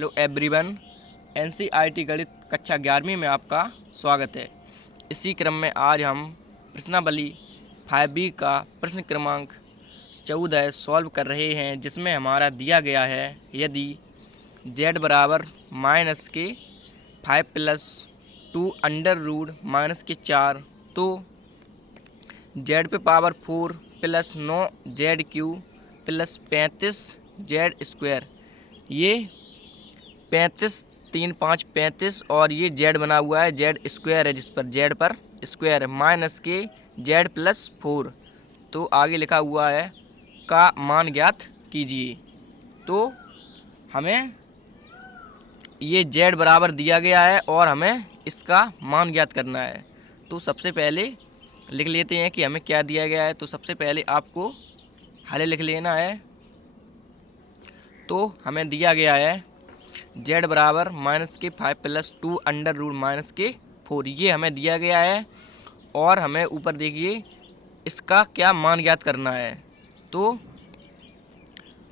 Hello everyone. NCERT गणित कक्षा 11वीं में आपका स्वागत है। इसी क्रम में आज हम प्रश्नावली 5B का प्रश्न क्रमांक 14 सॉल्व कर रहे हैं, जिसमें हमारा दिया गया है यदि z बराबर माइनस के 5 प्लस 2 अंडर रूट माइनस के 4 तो z पे power 4 plus 9 Z Q plus 35 Z square, ये 35 3 5 35 और ये जेड बना हुआ है जेड स्क्वायर है, जिस पर जेड पर स्क्वायर है माइनस के जेड प्लस 4। तो आगे लिखा हुआ है का मान ज्ञात कीजिए। तो हमें ये जेड बराबर दिया गया है और हमें इसका मान ज्ञात करना है। तो सबसे पहले लिख लेते हैं कि हमें क्या दिया गया है। तो सबसे पहले आपको हल लिख लेना है। तो हमें दिया गया है z बराबर माइनस के 5 प्लस 2 अंडर रूट माइनस के 4, ये हमें दिया गया है और हमें ऊपर देखिए इसका क्या मान ज्ञात करना है। तो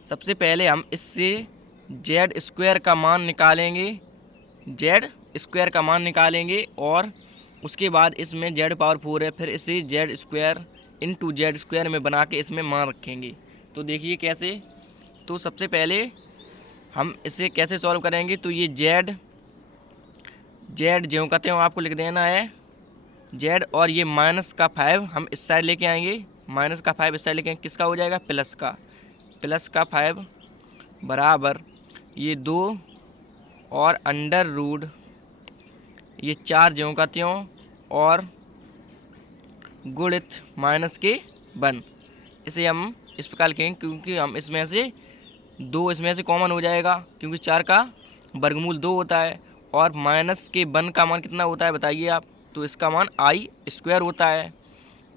सबसे पहले हम इससे z स्क्वायर का मान निकालेंगे, z स्क्वायर का मान निकालेंगे और उसके बाद इसमें z पावर 4 है, फिर इसे z square into Z square में बना के इसमें मान रखेंगे। तो देखिए कैसे। तो सबसे पहले हम इसे कैसे सॉल्व करेंगे। तो ये जेड ज्यों कहते हो आपको लिख देना है जेड, और ये माइनस का 5 हम इस साइड लेके आएंगे, माइनस का 5 इस साइड लेके आएंगे, किसका हो जाएगा प्लस का 5 बराबर ये 2 और अंडर रूट ये 4 ज्यों का त्यों और गुणित माइनस के 1। इसे हम इस प्रकार लिखेंगे क्योंकि हम इसमें से 2 इसमें से कॉमन हो जाएगा, क्योंकि 4 का वर्गमूल 2 होता है और माइनस के 1 का मान कितना होता है बताइए आप। तो इसका मान आई स्क्वायर होता है।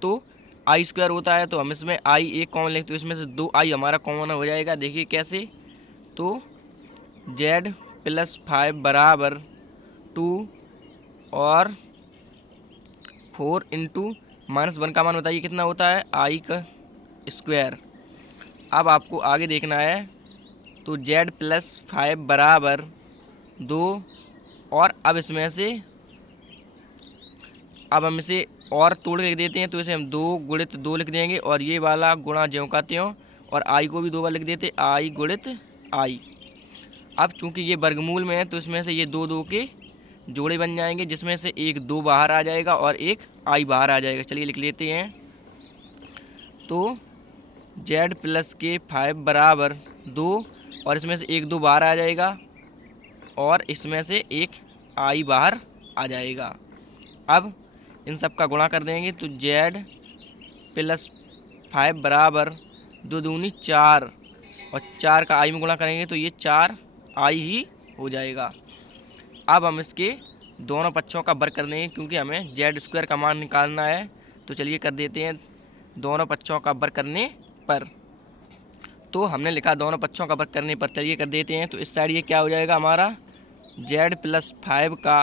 तो आई स्क्वायर होता है तो हम इसमें आई एक कॉमन लेंगे, तो इसमें से 2 आई हमारा कॉमन हो जाएगा। देखिए कैसे। तो z प्लस 5 बराबर 2 और 4 इंटू माइनस 1 का मान बताइए कितना होता है आई का स्क्वायर। अब आपको आगे देखना है। तो z प्लस 5 बराबर 2 और अब इसमें से अब हम इसे और तोड़ के लिख देते हैं। तो इसे हम 2 गुणित 2 लिख देंगे और ये वाला गुणा ज्यों का त्यों और आई को भी 2 बार लिख देते, आई गुणित आई। अब चूंकि ये वर्गमूल में है तो इसमें से ये 2 2 के जोड़े बन जाएंगे, जिसमें से एक 2 बाहर आ जाएगा और एक आई बाहर आ जाएगा। चलिए लिख लेते हैं। तो z प्लस के 5 बराबर 2 और इसमें से एक 2 बाहर आ जाएगा और इसमें से एक आई बाहर आ जाएगा। अब इन सब का गुणा कर देंगे। तो z प्लस 5 बराबर 2 दूनी 4 और 4 का आई में गुणा करेंगे तो ये 4 आई ही हो जाएगा। अब हम इसके दोनों पक्षों का वर्ग कर देंगे क्योंकि हमें जेड स्क्वायर का मान निकालना है। तो चलिए कर देते हैं दोनों पक्षों का वर्ग करने पर। तो हमने लिखा दोनों पक्षों का वर्ग करने पर, चलिए कर देते हैं। तो इस साइड ये क्या हो जाएगा हमारा z प्लस 5 का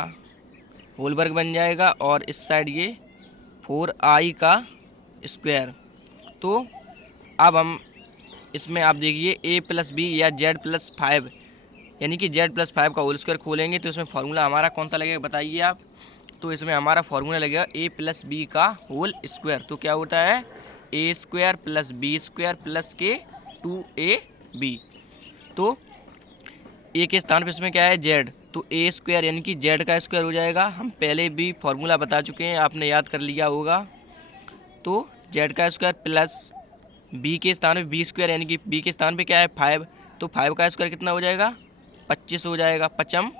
होल वर्ग बन जाएगा और इस साइड ये 4i का स्क्वायर। तो अब हम इसमें आप देखिए a प्लस बी या z प्लस 5 यानी कि z प्लस 5 का होल स्क्वायर खोलेंगे तो इसमें फार्मूला हमारा कौन सा लगेगा बताइए आप। तो इसमें हमारा फार्मूला लगेगा a प्लस बी का होल स्क्वायर। तो क्या होता है a square plus B square plus के 2ab। तो a के स्थान पर इसमें क्या है z, तो a स्क्वायर यानी कि z का स्क्वायर हो जाएगा। हम पहले भी फार्मूला बता चुके हैं, आपने याद कर लिया होगा। तो z का स्क्वायर प्लस b के स्थान पे b स्क्वायर यानी कि b के स्थान पे क्या है 5, तो 5 का स्क्वायर कितना हो जाएगा 25 हो जाएगा, 5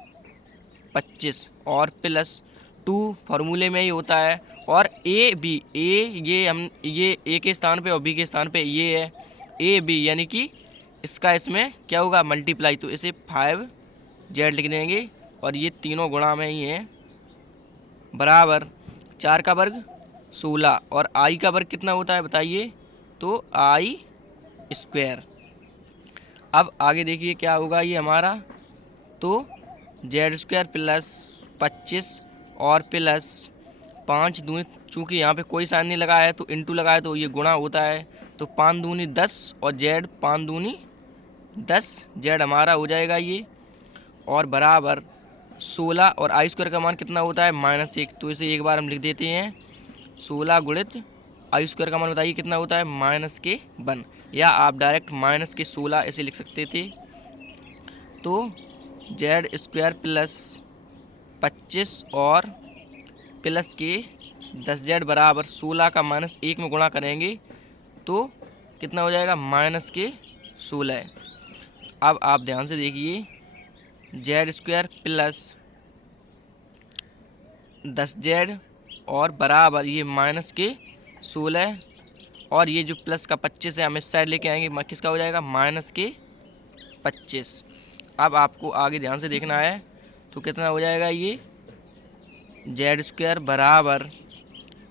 25 और प्लस 2 फार्मूले में ही होता है। और a b ये a के स्थान पे और b के स्थान पे ये है a b यानी कि इसका इसमें क्या होगा मल्टीप्लाई। तो इसे 5z लिख देंगे और ये तीनों गुणा में ही है बराबर 4 का वर्ग 16 और i का वर्ग कितना होता है बताइए। तो i स्क्वायर। अब आगे देखिए क्या होगा ये हमारा। तो जेड स्क्वायर प्लस 25 और प्लस 5 दूनी, चूँकि यहाँ पे कोई साइन नहीं लगा है तो इंटू लगा है तो ये गुणा होता है। तो 5 दूनी 10 और जेड 5 दूनी 10 जेड हमारा हो जाएगा ये। और बराबर 16 और आई स्क्वायर का मान कितना होता है -1। तो इसे एक बार हम लिख देते हैं 16 गुणित आई स्क्वायर का मान बताइए कितना होता है -1, या आप डायरेक्ट -16 ऐसे लिख सकते थे। तो जेड स्क्वायर प्लस 25 और प्लस के 10z बराबर 16 का -1 में गुणा करेंगे तो कितना हो जाएगा -16। अब आप ध्यान से देखिए, जेड स्क्वायर प्लस 10z और बराबर ये -16 और ये जो प्लस का 25 है हम इस साइड लेके आएंगे, किसका हो जाएगा -25। अब आपको आगे ध्यान से देखना है, तो कितना हो जाएगा ये जेड स्क्वायर बराबर,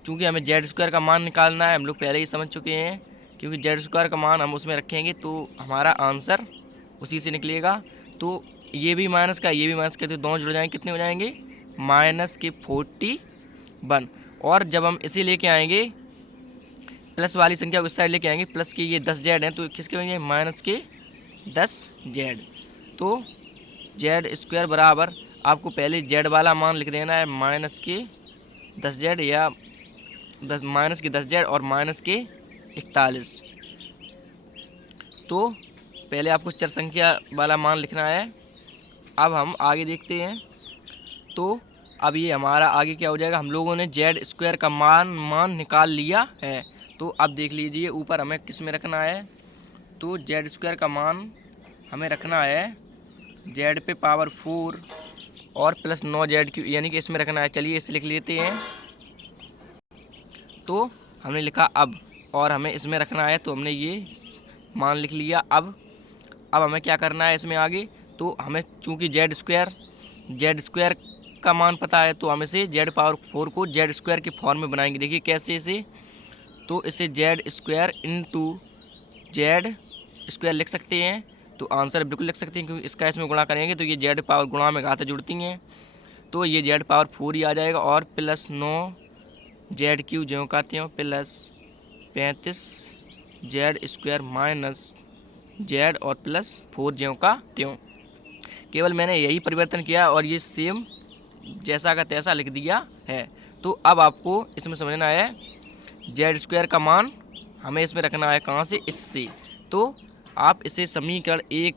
चूँकि हमें जेड स्क्वायर का मान निकालना है, हम लोग पहले ही समझ चुके हैं, क्योंकि जेड स्क्वायर का मान हम उसमें रखेंगे तो हमारा आंसर उसी से निकलेगा। तो ये भी माइनस का ये भी माइनस का, तो दोनों जुड़ जाएंगे, कितने हो जाएंगे -41। और जब हम इसे लेके आएंगे प्लस वाली संख्या को इस साइड लेके आएंगे, प्लस के ये 10z हैं तो किसके बनेंगे -10z। तो जेड स्क्वायर बराबर आपको पहले जेड वाला मान लिख देना है -10z या -10z और -41। तो पहले आपको चर संख्या वाला मान लिखना है। अब हम आगे देखते हैं, तो अब ये हमारा आगे क्या हो जाएगा, हम लोगों ने जेड स्क्वायर का मान निकाल लिया है। तो अब देख लीजिए ऊपर हमें किस में रखना है, तो जेड स्क्वायर का मान हमें रखना है जेड पे पावर 4 और प्लस 9z3, यानी कि इसमें रखना है। चलिए इसे लिख लेते हैं। तो हमने लिखा अब, और हमें इसमें रखना है, तो हमने ये मान लिख लिया। अब हमें क्या करना है इसमें आगे, तो हमें चूँकि जेड स्क्वायर का मान पता है, तो हम इसे जेड पावर 4 को जेड स्क्वायर के फॉर्म में बनाएंगे। देखिए कैसे इसे, तो इसे Z square into Z square लिख सकते हैं, तो आंसर बिल्कुल लिख सकते हैं, क्योंकि इसका इसमें गुणा करेंगे तो ये जेड पावर गुणा में घातें जुड़ती हैं, तो ये जेड पावर 4 ही आ जाएगा। और प्लस 9z3 ज्यों का त्यों plus 35z square minus Z और प्लस 4 ज्यों का त्यों। केवल मैंने यही परिवर्तन किया और ये सेम जैसा का तैसा लिख दिया है। तो अब आपको इसमें समझना है, जेड स्क्वायर का मान हमें इसमें रखना है कहाँ से, इससे। तो आप इसे समीकरण 1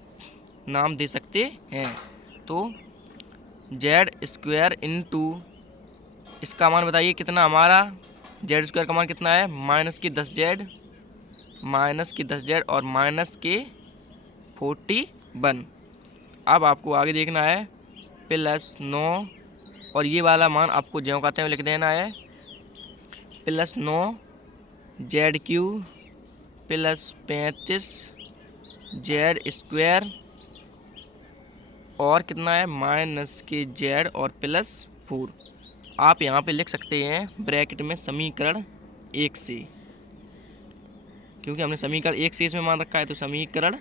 नाम दे सकते हैं। तो जेड स्क्वायर इंटू इसका मान बताइए कितना, हमारा जेड स्क्वायर का मान कितना है -10z और -41। अब आपको आगे देखना है प्लस 9 और ये वाला मान आपको ज्यों का त्यों लिख देना है, plus 9z3 plus 35z square और कितना है -kz और प्लस 4। आप यहाँ पे लिख सकते हैं ब्रैकेट में समीकरण 1 से, क्योंकि हमने समीकरण 1 से इसमें मान रखा है, तो समीकरण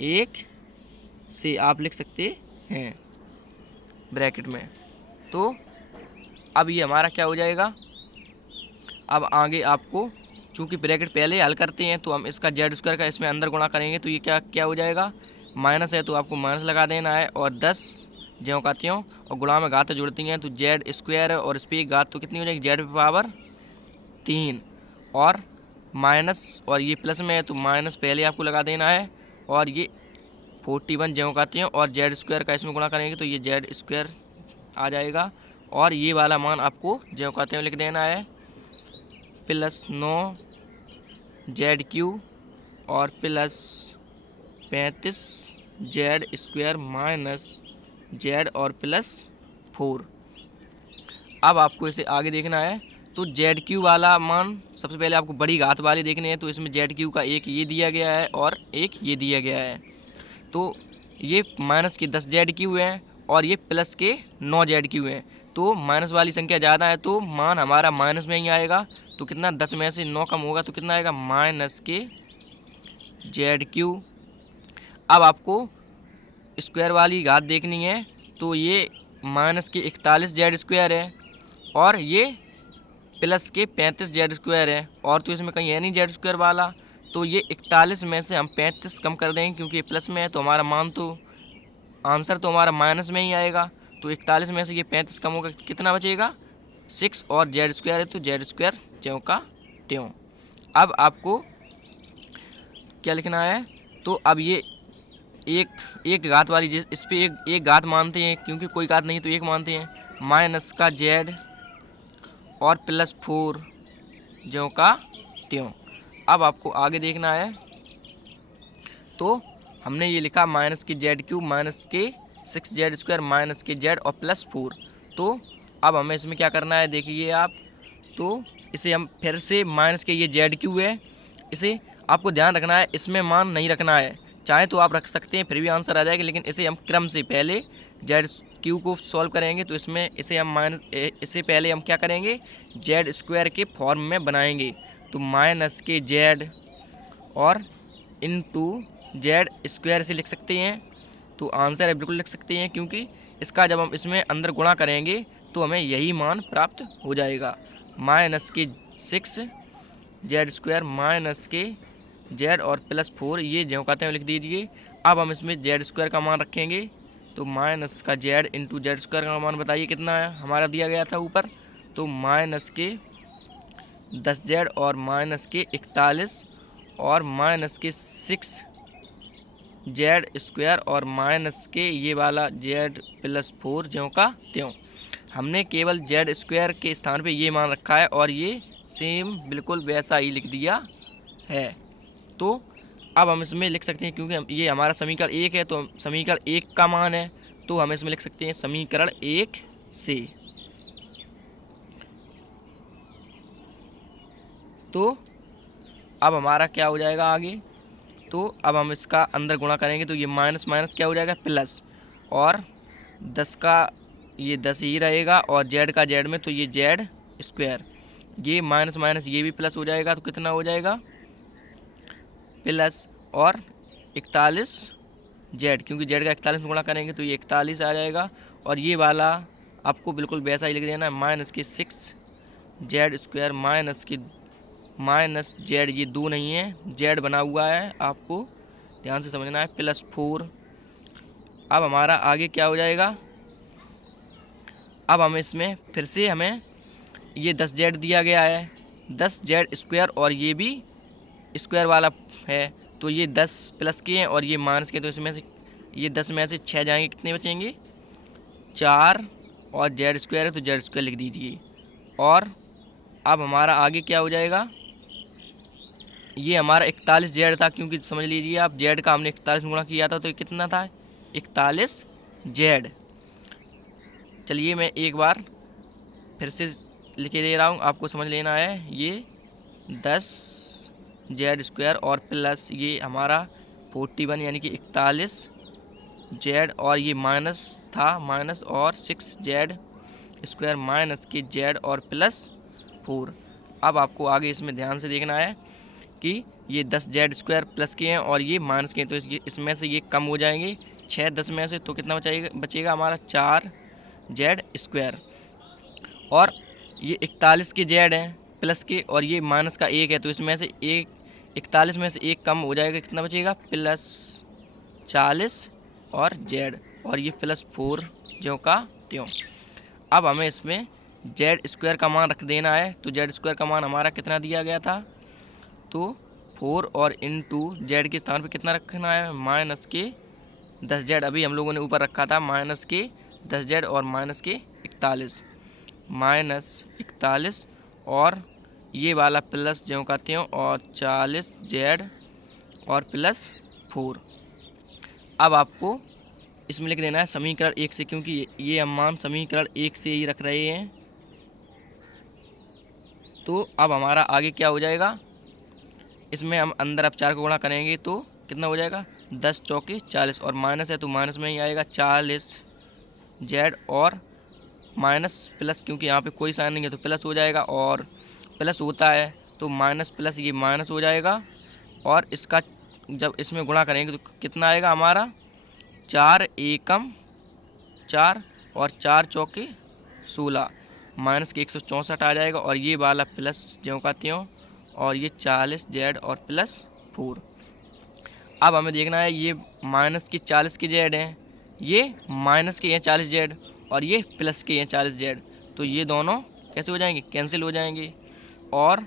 1 से आप लिख सकते हैं ब्रैकेट में। तो अब ये हमारा क्या हो जाएगा, अब आगे आपको चूँकि ब्रैकेट पहले हल करते हैं, तो हम इसका जेड स्क्वायर का इसमें अंदर गुणा करेंगे, तो ये क्या हो जाएगा, माइनस है तो आपको माइनस लगा देना है, और 10 ज्यों का त्यों, और गुणा में घातें जुड़ती हैं, तो जेड स्क्वायर और इस पर एक घात, तो कितनी हो जाएगी जेड पे पावर 3 और माइनस, और ये प्लस में है तो माइनस पहले आपको लगा देना है, और ये 41 ज्यों का त्यों, और जेड स्क्वायर का इसमें गुणा करेंगे तो ये जेड स्क्वायर आ जाएगा, और ये वाला मान आपको ज्यों का त्यों लिख देना है, प्लस 9z3 और plus 35z square minus Z और प्लस 4। अब आपको इसे आगे देखना है, तो जेड3 वाला मान सबसे पहले आपको बड़ी घात वाले देखने हैं, तो इसमें जेड3 का एक ये दिया गया है और एक ये दिया गया है। तो ये माइनस के 10z3 हैं और ये प्लस के 9z3 हैं, तो माइनस वाली संख्या ज़्यादा है तो मान हमारा माइनस में ही आएगा। तो कितना 10 में से 9 कम होगा तो कितना आएगा -kz3। अब आपको स्क्वायर वाली घात देखनी है, तो ये -41z स्क्वायर है और ये प्लस के 35z स्क्वायर है, और तो इसमें कहीं है नहीं जेड स्क्वायर वाला, तो ये 41 में से हम 35 कम कर देंगे, क्योंकि ये प्लस में है तो हमारा मान तो आंसर तो हमारा माइनस में ही आएगा। तो 41 में से ये 35 कम होगा, कितना बचेगा 6, और जेड स्क्वायर है तो जेड स्क्वायर ज्यों का त्यों। अब आपको क्या लिखना है, तो अब ये एक घात वाली इस पे एक घात मानते हैं, क्योंकि कोई घात नहीं तो एक मानते हैं, माइनस का जेड और प्लस 4 ज्यों का त्यों। अब आपको आगे देखना है, तो हमने ये लिखा माइनस के जेड क्यूब माइनस के 6 जेड स्क्वायर माइनस के जेड और प्लस 4। तो अब हमें इसमें क्या करना है, देखिए आप, तो इसे हम फिर से माइनस के ये जेड क्यूब है, इसे आपको ध्यान रखना है, इसमें मान नहीं रखना है, चाहे तो आप रख सकते हैं फिर भी आंसर आ जाएगा, लेकिन इसे हम क्रम से पहले जेड क्यू को सॉल्व करेंगे, तो इसमें इसे पहले हम क्या करेंगे, जेड स्क्वायर के फॉर्म में बनाएंगे। तो माइनस के जेड और इनटू जेड स्क्वायर से लिख सकते हैं, तो आंसर है बिल्कुल लिख सकते हैं, क्योंकि इसका जब हम इसमें अंदर गुणा करेंगे तो हमें यही मान प्राप्त हो जाएगा। माइनस के 6 जेड स्क्वायर माइनस के जेड और प्लस 4, ये ज्यों का त्यों लिख दीजिए। अब हम इसमें जेड स्क्वायर का मान रखेंगे, तो माइनस का जेड इंटू जेड स्क्वायर का मान बताइए कितना है, हमारा दिया गया था ऊपर, तो माइनस के 10 जेड और माइनस के 41 और माइनस के 6 जेड स्क्वायर और माइनस के ये वाला जेड प्लस 4 ज्यों का त्यों। हमने केवल जेड स्क्वायर के स्थान पे ये मान रखा है और ये सेम बिल्कुल वैसा ही लिख दिया है। तो अब हम इसमें लिख सकते हैं, क्योंकि ये हमारा समीकरण 1 है, तो समीकरण 1 का मान है, तो हम इसमें लिख सकते हैं समीकरण 1 से। तो अब हमारा क्या हो जाएगा आगे, तो अब हम इसका अंदर गुणा करेंगे, तो ये माइनस माइनस क्या हो जाएगा प्लस, और 10 का ये 10 ही रहेगा, और जेड का जेड में तो ये जेड स्क्वायर, ये माइनस माइनस ये भी प्लस हो जाएगा, तो कितना हो जाएगा प्लस, और 41 जेड, क्योंकि जेड का 41 में गुणा करेंगे तो ये 41 आ जाएगा, और ये वाला आपको बिल्कुल वैसा ही लिख देना है, माइनस के 6 जेड स्क्वायर माइनस जेड, ये 2 नहीं है, जेड बना हुआ है, आपको ध्यान से समझना है, प्लस 4। अब हमारा आगे क्या हो जाएगा, अब हम इसमें फिर से हमें ये 10 जेड दिया गया है, 10 जेड स्क्वायर और ये भी स्क्वायर वाला है, तो ये 10 प्लस के हैं और ये माइनस के, तो इसमें से ये 10 में से 6 जाएंगे, कितने बचेंगे 4, और जेड स्क्वायर है तो जेड स्क्वायर लिख दीजिए। और अब हमारा आगे क्या हो जाएगा, ये हमारा 41 जेड था, क्योंकि समझ लीजिए आप जेड का हमने 41 में गुणा किया था, तो ये कितना था 41 जेड। चलिए मैं एक बार फिर से लिख दे रहा हूँ, आपको समझ लेना है, ये 10 जेड स्क्वायर और प्लस ये हमारा 41 यानी कि 41 जेड, और ये माइनस था माइनस, और 6 जेड स्क्वायर माइनस के जेड और प्लस 4। अब आपको आगे इसमें ध्यान से देखना है कि ये 10 जेड स्क्वायर प्लस के हैं और ये माइनस के हैं, तो इसमें से ये कम हो जाएंगे 6 10 में से, तो कितना बचेगा हमारा 4 जेड स्क्वायर, और ये 41 के जेड हैं प्लस के, और ये माइनस का 1 है, तो इसमें से 41 में से 1 कम हो जाएगा, कितना बचेगा प्लस 40 और जेड, और ये प्लस 4 ज्यों का त्यों। अब हमें इसमें जेड स्क्वायर का मान रख देना है, तो जेड स्क्वायर का मान हमारा कितना दिया गया था, तो 4 और इंटू जेड के स्थान पे कितना रखना है, माइनस के 10 जेड, अभी हम लोगों ने ऊपर रखा था माइनस के 10 जेड और माइनस के 41 माइनस 41, और ये वाला प्लस ज्यों का त्यों, और 40 जेड और प्लस 4। अब आपको इसमें लिख देना है समीकरण 1 से, क्योंकि ये हम मान समीकरण 1 से ही रख रहे हैं। तो अब हमारा आगे क्या हो जाएगा, इसमें हम अंदर अब 4 को गुणा करेंगे तो कितना हो जाएगा 10 चौके 40, और माइनस है तो माइनस में ही आएगा 40 जेड और माइनस प्लस, क्योंकि यहाँ पे कोई साइन नहीं है तो प्लस हो जाएगा, और प्लस होता है तो माइनस प्लस ये माइनस हो जाएगा, और इसका जब इसमें गुणा करेंगे तो कितना आएगा हमारा 4 एकम 4 और 4 चौके 16, माइनस के 164 आ जाएगा, और ये वाला प्लस ज्यों का त्यों, और ये 40 जेड और प्लस 4। अब हमें देखना है ये माइनस की 40 की जेड है, ये माइनस के हैं 40Z और ये प्लस के हैं 40Z, तो ये दोनों कैसे हो जाएंगे, कैंसिल हो जाएंगे। और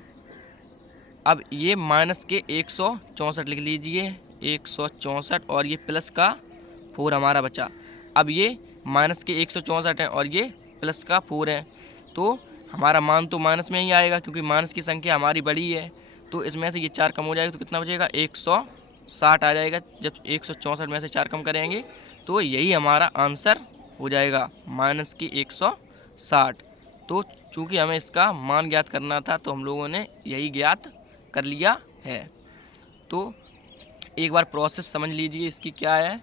अब ये माइनस के 164 लिख लीजिए, 164, और ये प्लस का 4 हमारा बचा। अब ये माइनस के 164 है और ये प्लस का 4 है, तो हमारा मान तो माइनस में ही आएगा क्योंकि माइनस की संख्या हमारी बड़ी है। तो इसमें से ये 4 कम हो जाएगा तो कितना बचेगा, 160 आ जाएगा। जब 164 में से 4 कम करेंगे तो यही हमारा आंसर हो जाएगा, माइनस की 160। तो चूँकि हमें इसका मान ज्ञात करना था तो हम लोगों ने यही ज्ञात कर लिया है। तो एक बार प्रोसेस समझ लीजिए इसकी क्या है।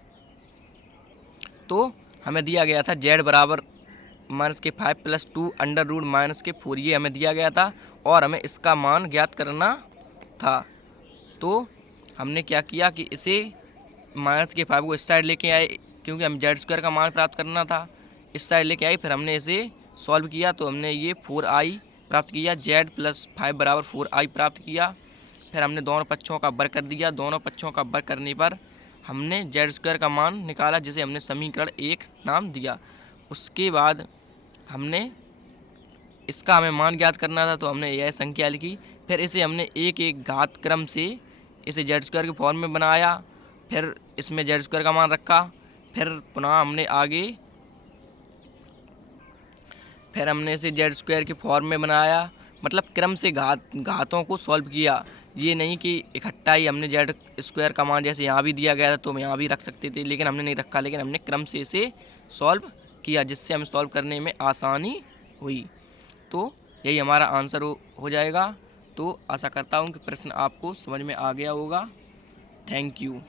तो हमें दिया गया था z बराबर माइनस के 5 प्लस 2 अंडर रूट माइनस के 4, ये हमें दिया गया था और हमें इसका मान ज्ञात करना था। तो हमने क्या किया कि इसे माइनस के 5 को इस साइड लेके आए क्योंकि हम जेड स्क्वायर का मान प्राप्त करना था, इस साइड लेके आए। फिर हमने इसे सॉल्व किया तो हमने ये 4i प्राप्त किया, z प्लस 5 बराबर 4i प्राप्त किया। फिर हमने दोनों पक्षों का वर्ग कर दिया, दोनों पक्षों का वर्ग करने पर हमने जेड स्क्वायर का मान निकाला जिसे हमने समीकरण 1 नाम दिया। उसके बाद हमने इसका हमें मान ज्ञात करना था तो हमने यह संख्या लिखी। फिर इसे हमने एक एक घात क्रम से इसे जेड स्क्वायर के फॉर्म में बनाया, फिर इसमें जेड स्क्वायर का मान रखा। फिर पुनः हमने आगे फिर हमने इसे जेड स्क्वायर के फॉर्म में बनाया, मतलब क्रम से घातों को सॉल्व किया। ये नहीं कि इकट्ठा ही हमने जेड स्क्वायर का मान जैसे यहाँ भी दिया गया था तो हम यहाँ भी रख सकते थे, लेकिन हमने नहीं रखा, लेकिन हमने क्रम से इसे सॉल्व किया जिससे हमें सॉल्व करने में आसानी हुई। तो यही हमारा आंसर हो जाएगा। तो आशा करता हूँ कि प्रश्न आपको समझ में आ गया होगा। Thank you.